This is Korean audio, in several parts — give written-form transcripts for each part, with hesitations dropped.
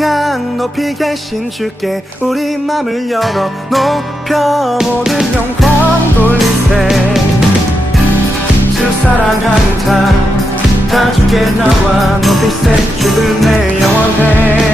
찬양 높이 계신 주께 우리 맘을 열어 높여 모든 영광 돌리세. 주 사랑하는 다 주께 나와 높이세. 주 은혜 영원해.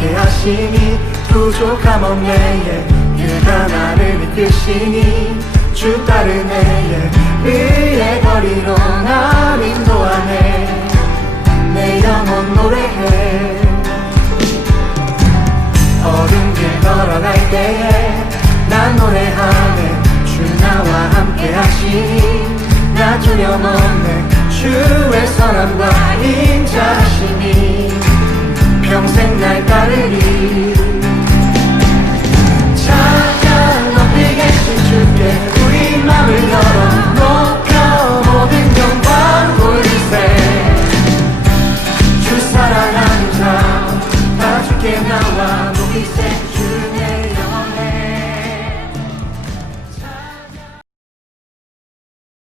하시니 부족함 없네. 그가 나를 이끄시니 주 따르네. 의의 거리로 날 인도하네. 내 영혼 노래해. 어두운 길 걸어갈 때에 난 노래하네. 주 나와 함께 하시니 나 두려움 없네. 주의 선함과 인자하시니 평생 날 따르리. 찬양 높이 계신 주께 우리 맘을 열어 높여 모든 영광 돌리세. 주 사랑하는 다 주께 나와 높이세. 주의 영원해.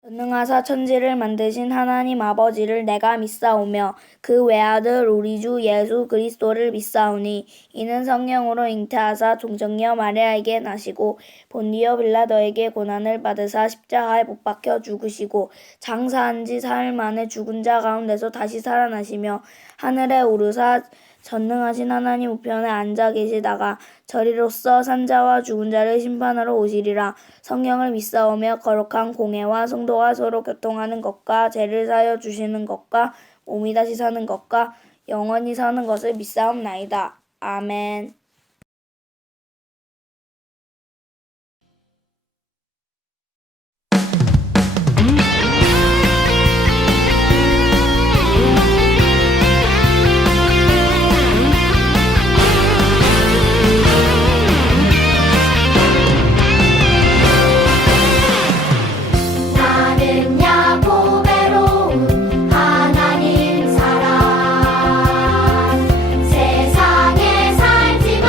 전능하사 천지를 만드신 하나님 아버지를 내가 믿사오며 그 외아들 우리 주 예수 그리스도를 믿사오니 이는 성령으로 잉태하사 동정녀 마리아에게 나시고 본디오 빌라도에게 고난을 받으사 십자가에 못 박혀 죽으시고 장사한 지 사흘 만에 죽은 자 가운데서 다시 살아나시며 하늘에 오르사 전능하신 하나님 우편에 앉아 계시다가 저리로서 산자와 죽은 자를 심판하러 오시리라. 성령을 믿사오며 거룩한 공회와 성도가 서로 교통하는 것과 죄를 사여 주시는 것과 몸이 다시 사는 것과 영원히 사는 것을 믿사옵나이다. 아멘. 나는 야곱의 하나님 사랑 세상에 살지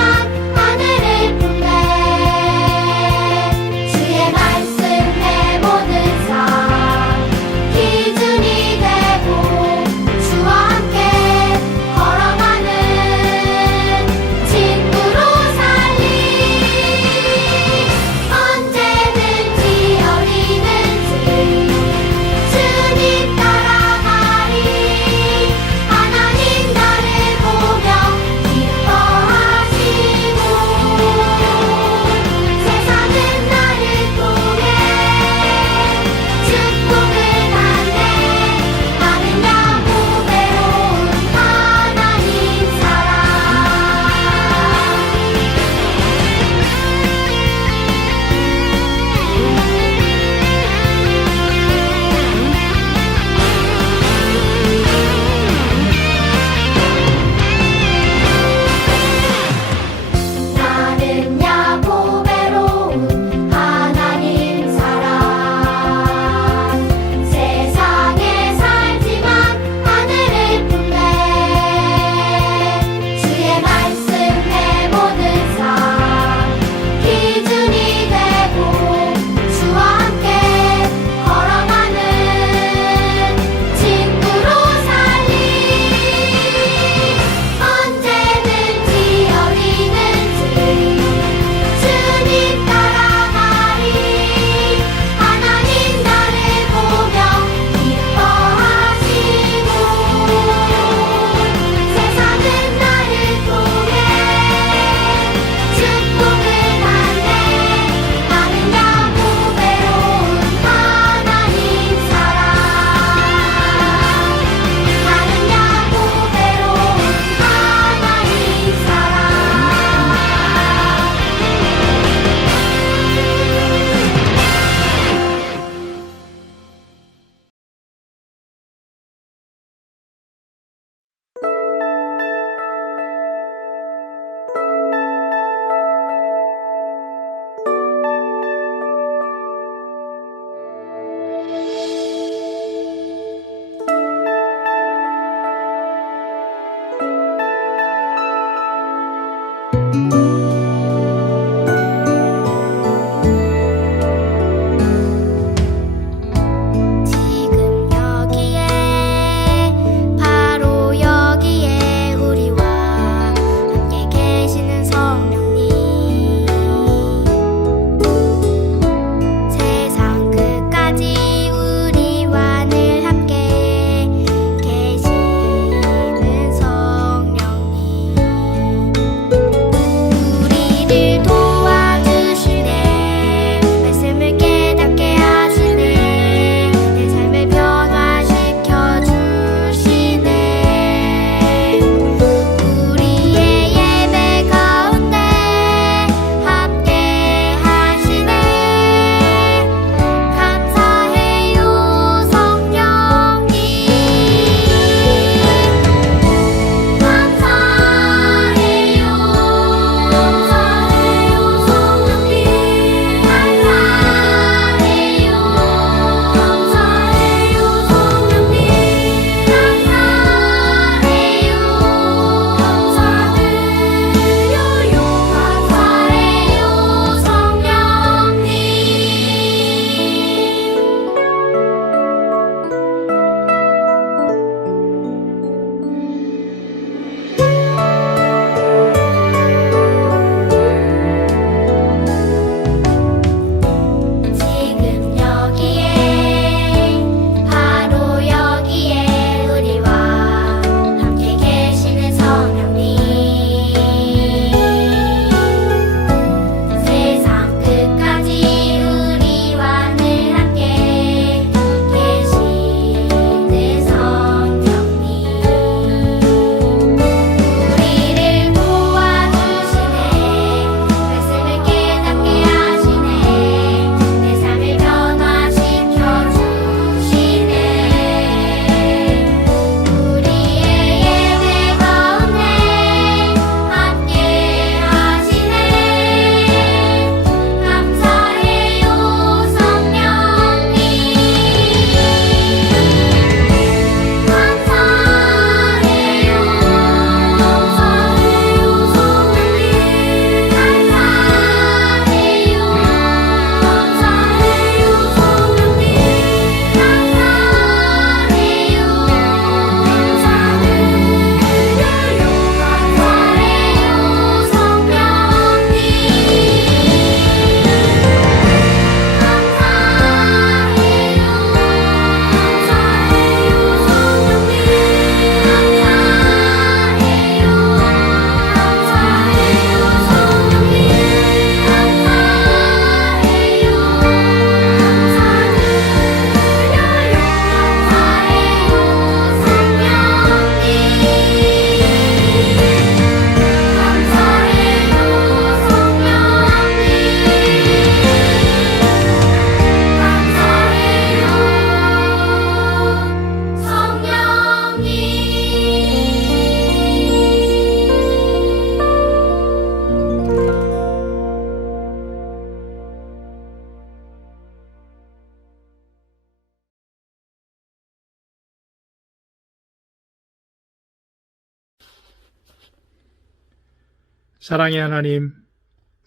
사랑의 하나님,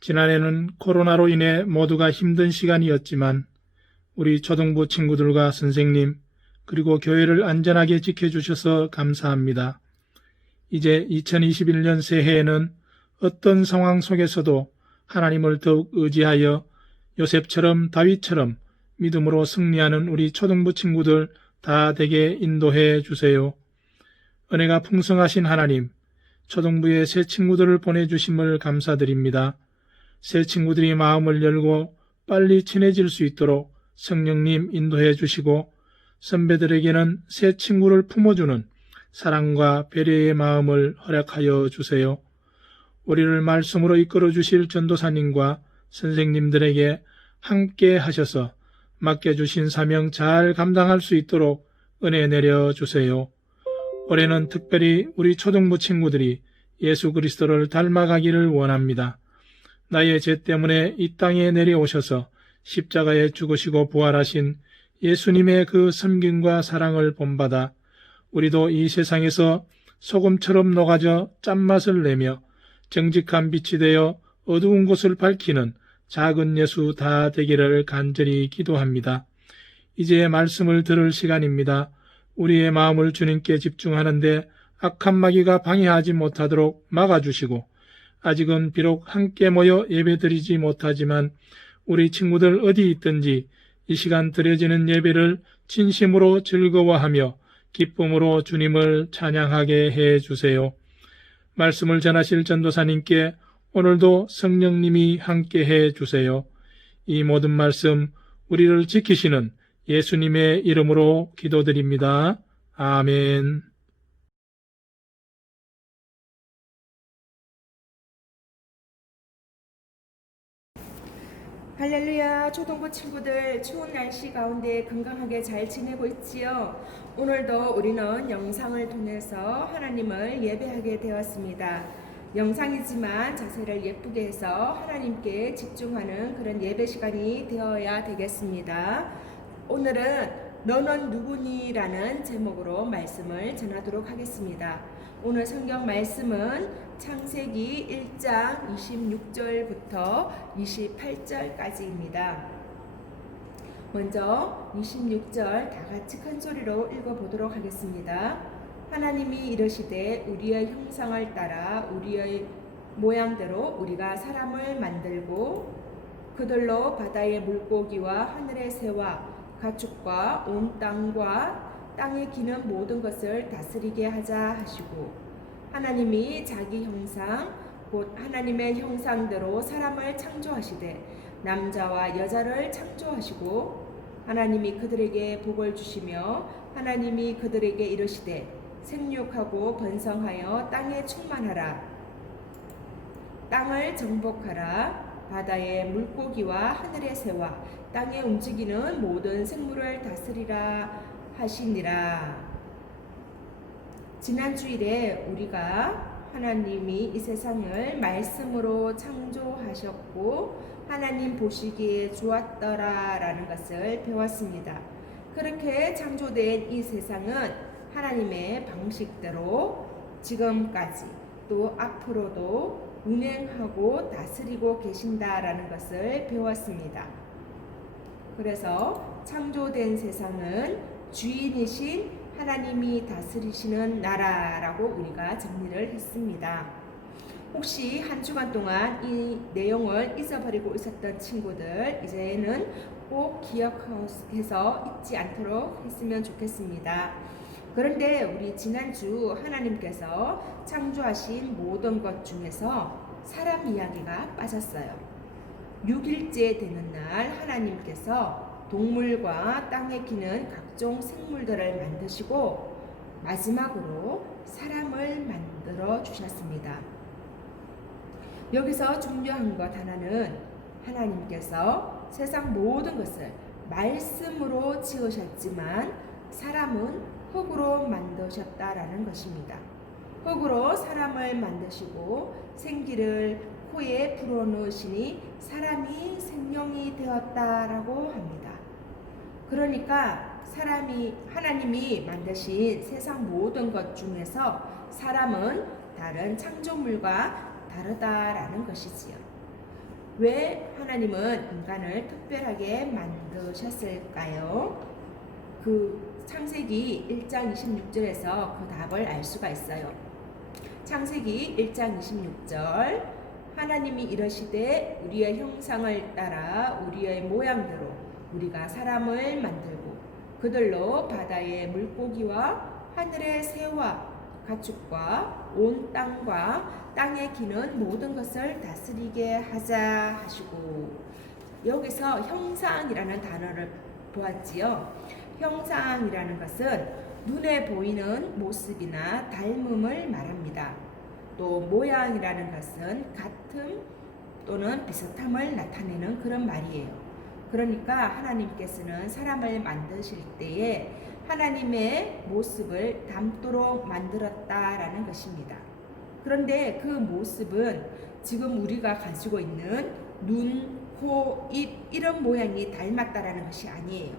지난해는 코로나로 인해 모두가 힘든 시간이었지만 우리 초등부 친구들과 선생님 그리고 교회를 안전하게 지켜주셔서 감사합니다. 이제 2021년 새해에는 어떤 상황 속에서도 하나님을 더욱 의지하여 요셉처럼 다윗처럼 믿음으로 승리하는 우리 초등부 친구들 다 되게 인도해 주세요. 은혜가 풍성하신 하나님, 초등부에 새 친구들을 보내주심을 감사드립니다. 새 친구들이 마음을 열고 빨리 친해질 수 있도록 성령님 인도해 주시고 선배들에게는 새 친구를 품어주는 사랑과 배려의 마음을 허락하여 주세요. 우리를 말씀으로 이끌어 주실 전도사님과 선생님들에게 함께 하셔서 맡겨주신 사명 잘 감당할 수 있도록 은혜 내려 주세요. 올해는 특별히 우리 초등부 친구들이 예수 그리스도를 닮아가기를 원합니다. 나의 죄 때문에 이 땅에 내려오셔서 십자가에 죽으시고 부활하신 예수님의 그 섬김과 사랑을 본받아 우리도 이 세상에서 소금처럼 녹아져 짠맛을 내며 정직한 빛이 되어 어두운 곳을 밝히는 작은 예수 다 되기를 간절히 기도합니다. 이제 말씀을 들을 시간입니다. 우리의 마음을 주님께 집중하는데 악한 마귀가 방해하지 못하도록 막아주시고 아직은 비록 함께 모여 예배드리지 못하지만 우리 친구들 어디 있든지 이 시간 드려지는 예배를 진심으로 즐거워하며 기쁨으로 주님을 찬양하게 해 주세요. 말씀을 전하실 전도사님께 오늘도 성령님이 함께 해 주세요. 이 모든 말씀 우리를 지키시는 예수님의 이름으로 기도드립니다. 아멘. 할렐루야. 초등부 친구들 추운 날씨 가운데 건강하게 잘 지내고 있지요? 오늘도 우리는 영상을 통해서 하나님을 예배하게 되었습니다. 영상이지만 자세를 예쁘게 해서 하나님께 집중하는 그런 예배 시간이 되어야 되겠습니다. 오늘은 너는 누구니? 라는 제목으로 말씀을 전하도록 하겠습니다. 오늘 성경 말씀은 창세기 1장 26절부터 28절까지입니다. 먼저 26절 다 같이 큰 소리로 읽어보도록 하겠습니다. 하나님이 이르시되 우리의 형상을 따라 우리의 모양대로 우리가 사람을 만들고 그들로 바다의 물고기와 하늘의 새와 가축과 온 땅과 땅에 기는 모든 것을 다스리게 하자 하시고 하나님이 자기 형상 곧 하나님의 형상대로 사람을 창조하시되 남자와 여자를 창조하시고 하나님이 그들에게 복을 주시며 하나님이 그들에게 이르시되 생육하고 번성하여 땅에 충만하라 땅을 정복하라 바다의 물고기와 하늘의 새와 땅에 움직이는 모든 생물을 다스리라 하시니라. 지난 주일에 우리가 하나님이 이 세상을 말씀으로 창조하셨고 하나님 보시기에 좋았더라라는 것을 배웠습니다. 그렇게 창조된 이 세상은 하나님의 방식대로 지금까지 또 앞으로도 운행하고 다스리고 계신다라는 것을 배웠습니다. 그래서 창조된 세상은 주인이신 하나님이 다스리시는 나라라고 우리가 정리를 했습니다. 혹시 한 주간 동안 이 내용을 잊어버리고 있었던 친구들 이제는 꼭 기억해서 잊지 않도록 했으면 좋겠습니다. 그런데 우리 지난주 하나님께서 창조하신 모든 것 중에서 사람 이야기가 빠졌어요. 6일째 되는 날 하나님께서 동물과 땅에 기는 각종 생물들을 만드시고 마지막으로 사람을 만들어 주셨습니다. 여기서 중요한 것 하나는 하나님께서 세상 모든 것을 말씀으로 지으셨지만 사람은 흙으로 만드셨다라는 것입니다. 흙으로 사람을 만드시고 생기를 코에 불어넣으시니 사람이 생명이 되었다라고 합니다. 그러니까 하나님이 만드신 세상 모든 것 중에서 사람은 다른 창조물과 다르다라는 것이지요. 왜 하나님은 인간을 특별하게 만드셨을까요? 그 창세기 1장 26절에서 그 답을 알 수가 있어요. 창세기 1장 26절 하나님이 이러시되 우리의 형상을 따라 우리의 모양대로 우리가 사람을 만들고 그들로 바다의 물고기와 하늘의 새와 가축과 온 땅과 땅에 기는 모든 것을 다스리게 하자 하시고, 여기서 형상이라는 단어를 보았지요. 형상이라는 것은 눈에 보이는 모습이나 닮음을 말합니다. 또 모양이라는 것은 같음 또는 비슷함을 나타내는 그런 말이에요. 그러니까 하나님께서는 사람을 만드실 때에 하나님의 모습을 닮도록 만들었다라는 것입니다. 그런데 그 모습은 지금 우리가 가지고 있는 눈, 코, 입 이런 모양이 닮았다라는 것이 아니에요.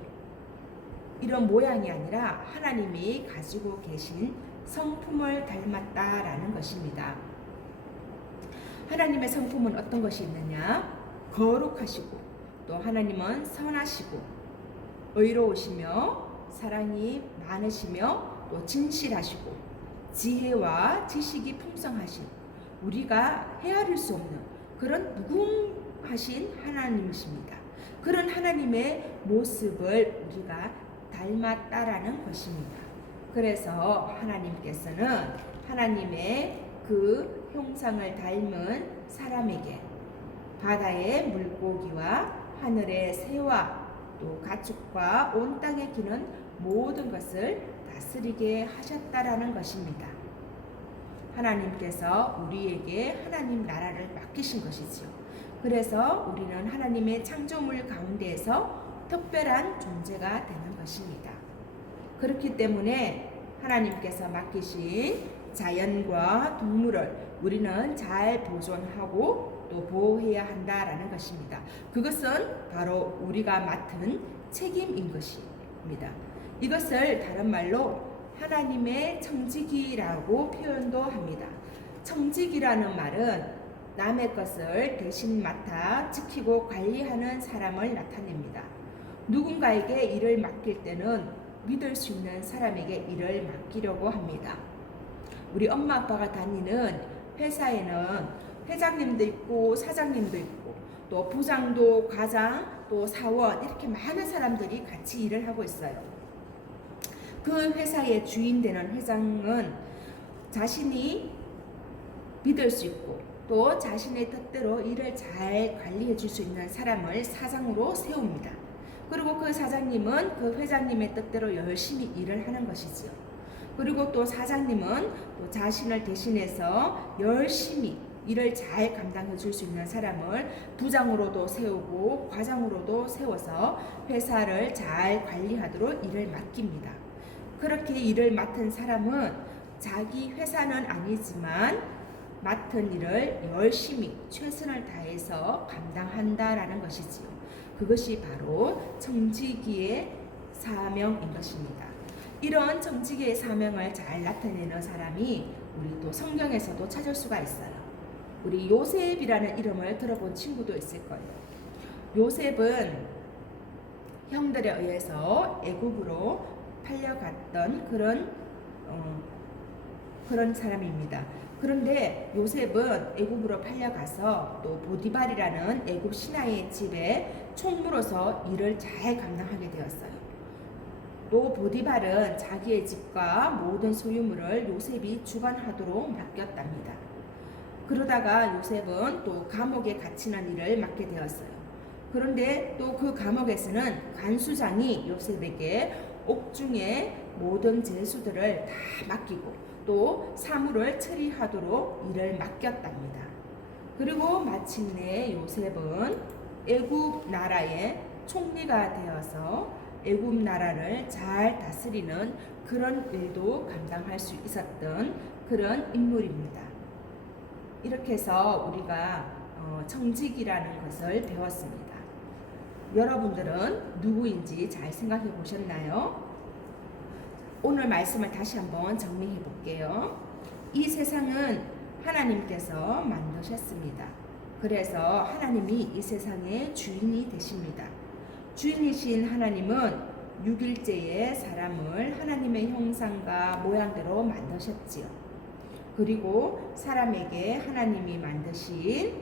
이런 모양이 아니라 하나님이 가지고 계신 성품을 닮았다라는 것입니다. 하나님의 성품은 어떤 것이 있느냐? 거룩하시고 또 하나님은 선하시고 의로우시며 사랑이 많으시며 또 진실하시고 지혜와 지식이 풍성하신, 우리가 헤아릴 수 없는 그런 무궁하신 하나님이십니다. 그런 하나님의 모습을 우리가 닮았다라는 것입니다. 그래서 하나님께서는 하나님의 그 형상을 닮은 사람에게 바다의 물고기와 하늘의 새와 또 가축과 온 땅에 기는 모든 것을 다스리게 하셨다라는 것입니다. 하나님께서 우리에게 하나님 나라를 맡기신 것이지요. 그래서 우리는 하나님의 창조물 가운데에서 특별한 존재가 되는 것입니다. 그렇기 때문에 하나님께서 맡기신 자연과 동물을 우리는 잘 보존하고 또 보호해야 한다라는 것입니다. 그것은 바로 우리가 맡은 책임인 것입니다. 이것을 다른 말로 하나님의 청지기라고 표현도 합니다. 청지기라는 말은 남의 것을 대신 맡아 지키고 관리하는 사람을 나타냅니다. 누군가에게 일을 맡길 때는 믿을 수 있는 사람에게 일을 맡기려고 합니다. 우리 엄마 아빠가 다니는 회사에는 회장님도 있고 사장님도 있고 또 부장도 과장 또 사원 이렇게 많은 사람들이 같이 일을 하고 있어요. 그 회사의 주인 되는 회장은 자신이 믿을 수 있고 또 자신의 뜻대로 일을 잘 관리해 줄 수 있는 사람을 사장으로 세웁니다. 그리고 그 사장님은 그 회장님의 뜻대로 열심히 일을 하는 것이지요. 그리고 또 사장님은 또 자신을 대신해서 열심히 일을 잘 감당해 줄 수 있는 사람을 부장으로도 세우고 과장으로도 세워서 회사를 잘 관리하도록 일을 맡깁니다. 그렇게 일을 맡은 사람은 자기 회사는 아니지만 맡은 일을 열심히 최선을 다해서 감당한다라는 것이지요. 그것이 바로 청지기의 사명인 것입니다. 이런 청지기의 사명을 잘 나타내는 사람이 우리 또 성경에서도 찾을 수가 있어요. 우리 요셉이라는 이름을 들어본 친구도 있을 거예요. 요셉은 형들에 의해서 애굽으로 팔려갔던 그런 사람입니다. 그런데 요셉은 애굽으로 팔려가서 또 보디발이라는 애굽 신하의 집에 총무로서 일을 잘 감당하게 되었어요. 또 보디발은 자기의 집과 모든 소유물을 요셉이 주관하도록 맡겼답니다. 그러다가 요셉은 또 감옥에 갇히는 일을 맡게 되었어요. 그런데 또 그 감옥에서는 간수장이 요셉에게 옥중의 모든 죄수들을 다 맡기고 또 사물을 처리하도록 일을 맡겼답니다. 그리고 마침내 요셉은 애굽 나라의 총리가 되어서 애굽 나라를 잘 다스리는 그런 일도 감당할 수 있었던 그런 인물입니다. 이렇게 해서 우리가 청직이라는 것을 배웠습니다. 여러분들은 누구인지 잘 생각해 보셨나요? 오늘 말씀을 다시 한번 정리해 볼게요. 이 세상은 하나님께서 만드셨습니다. 그래서 하나님이 이 세상의 주인이 되십니다. 주인이신 하나님은 6일째에 사람을 하나님의 형상과 모양대로 만드셨지요. 그리고 사람에게 하나님이 만드신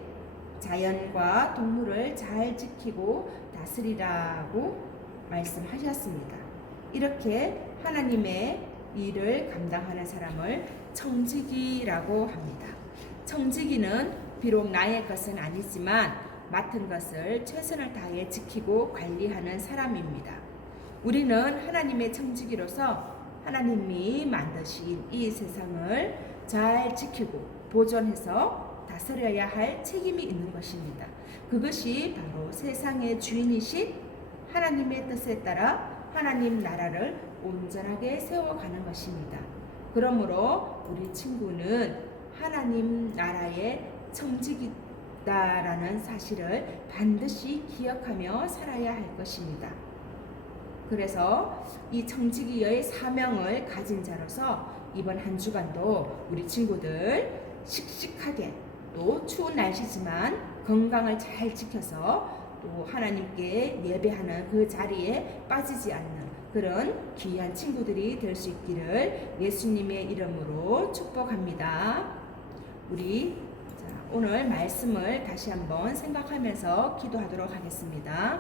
자연과 동물을 잘 지키고 다스리라고 말씀하셨습니다. 이렇게 하나님의 일을 감당하는 사람을 청지기라고 합니다. 청지기는 비록 나의 것은 아니지만 맡은 것을 최선을 다해 지키고 관리하는 사람입니다. 우리는 하나님의 청지기로서 하나님이 만드신 이 세상을 잘 지키고 보존해서 다스려야 할 책임이 있는 것입니다. 그것이 바로 세상의 주인이신 하나님의 뜻에 따라 하나님 나라를 온전하게 세워가는 것입니다. 그러므로 우리 친구는 하나님 나라의 청지기다라는 사실을 반드시 기억하며 살아야 할 것입니다. 그래서 이 청지기의 사명을 가진 자로서 이번 한 주간도 우리 친구들 씩씩하게 또 추운 날씨지만 건강을 잘 지켜서 또 하나님께 예배하는 그 자리에 빠지지 않는 그런 귀한 친구들이 될 수 있기를 예수님의 이름으로 축복합니다. 우리 오늘 말씀을 다시 한번 생각하면서 기도하도록 하겠습니다.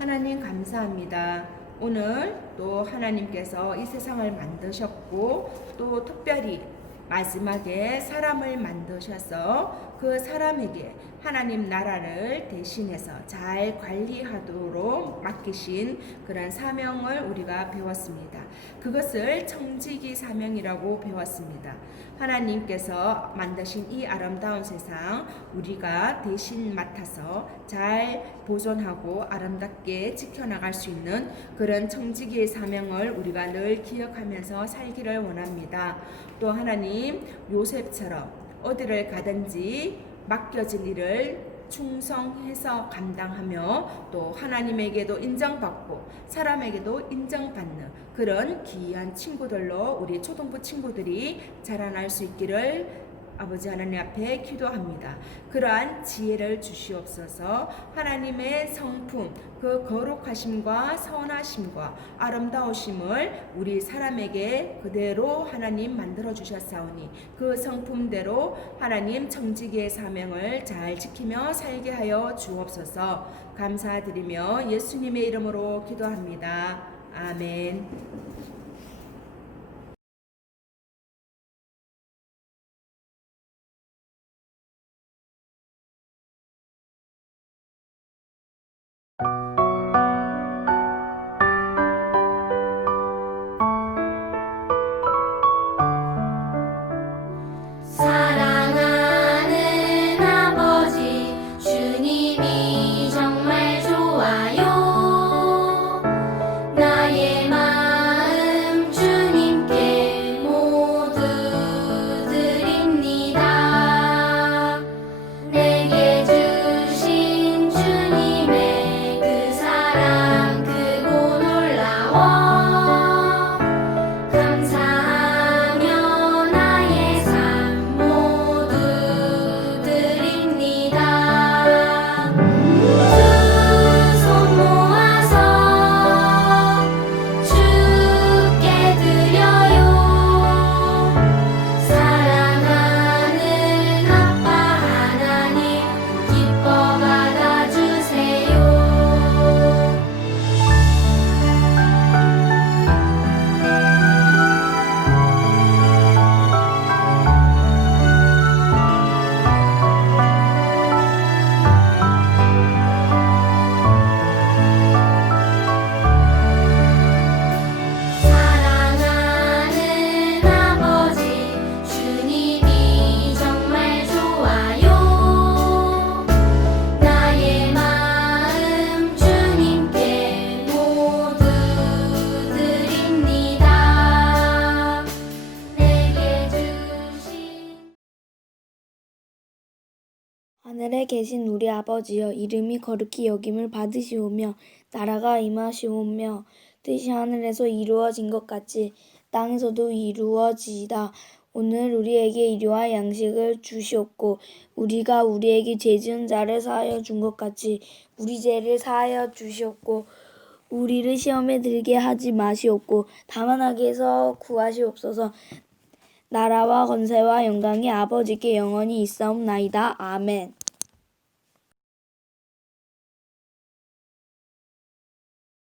하나님 감사합니다. 오늘 또 하나님께서 이 세상을 만드셨고 또 특별히 마지막에 사람을 만드셔서 그 사람에게 하나님 나라를 대신해서 잘 관리하도록 맡기신 그런 사명을 우리가 배웠습니다. 그것을 청지기 사명이라고 배웠습니다. 하나님께서 만드신 이 아름다운 세상 우리가 대신 맡아서 잘 보존하고 아름답게 지켜나갈 수 있는 그런 청지기의 사명을 우리가 늘 기억하면서 살기를 원합니다. 또 하나님 요셉처럼 어디를 가든지 맡겨진 일을 충성해서 감당하며 또 하나님에게도 인정받고 사람에게도 인정받는 그런 귀한 친구들로 우리 초등부 친구들이 자라날 수 있기를 아버지 하나님 앞에 기도합니다. 그러한 지혜를 주시옵소서. 하나님의 성품, 그 거룩하심과 선하심과 아름다우심을 우리 사람에게 그대로 하나님 만들어 주셨사오니 그 성품대로 하나님 청지기의 사명을 잘 지키며 살게 하여 주옵소서. 감사드리며 예수님의 이름으로 기도합니다. 아멘. 사랑하는 아버지 주님이 정말 좋아요. 나의 마음 주님께 모두 드립니다. 내게 주신 주님의 그 사랑 크고 놀라워 감사하며 나의 삶 모두 드립니다. 두 손 모아서 주께 드려요. 사랑하는 아빠 하나님 기뻐 받아주세요. 사랑하는 아버지 주님이 정말 좋아요. 나의 마음 주님께 모두 드립니다. 내게 주신 하늘에 계신 우리 아버지여 이름이 거룩히 여김을 받으시오며 나라가 임하시오며 뜻이 하늘에서 이루어진 것 같이 땅에서도 이루어지이다. 오늘 우리에게 일용할 양식을 주시옵고 우리가 우리에게 죄 지은 자를 사하여 준 것 같이 우리 죄를 사하여 주시옵고 우리를 시험에 들게 하지 마시옵고 다만 악에서 구하시옵소서. 나라와 권세와 영광이 아버지께 영원히 있사옵나이다. 아멘.